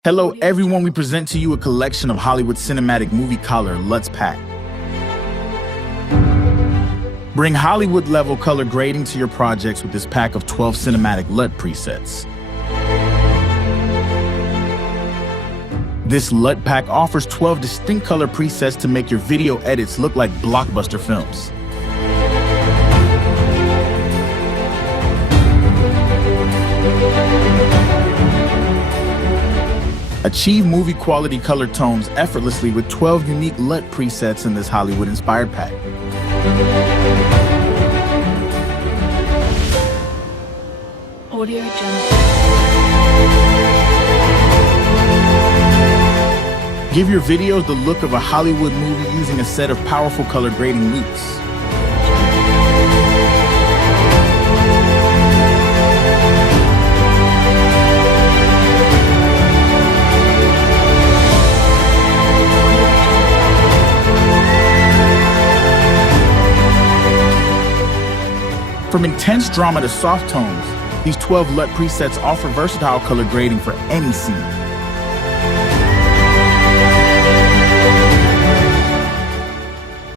Hello everyone, we present to you a collection of Hollywood cinematic movie color LUTs pack. Bring Hollywood level color grading to your projects with this pack of 12 cinematic LUT presets. This LUT pack offers 12 distinct color presets to make your video edits look like blockbuster films. Achieve movie quality color tones effortlessly with 12 unique LUT presets in this Hollywood-inspired pack. Audio Jungle. Give your videos the look of a Hollywood movie using a set of powerful color grading LUTs. From intense drama to soft tones, these 12 LUT presets offer versatile color grading for any scene.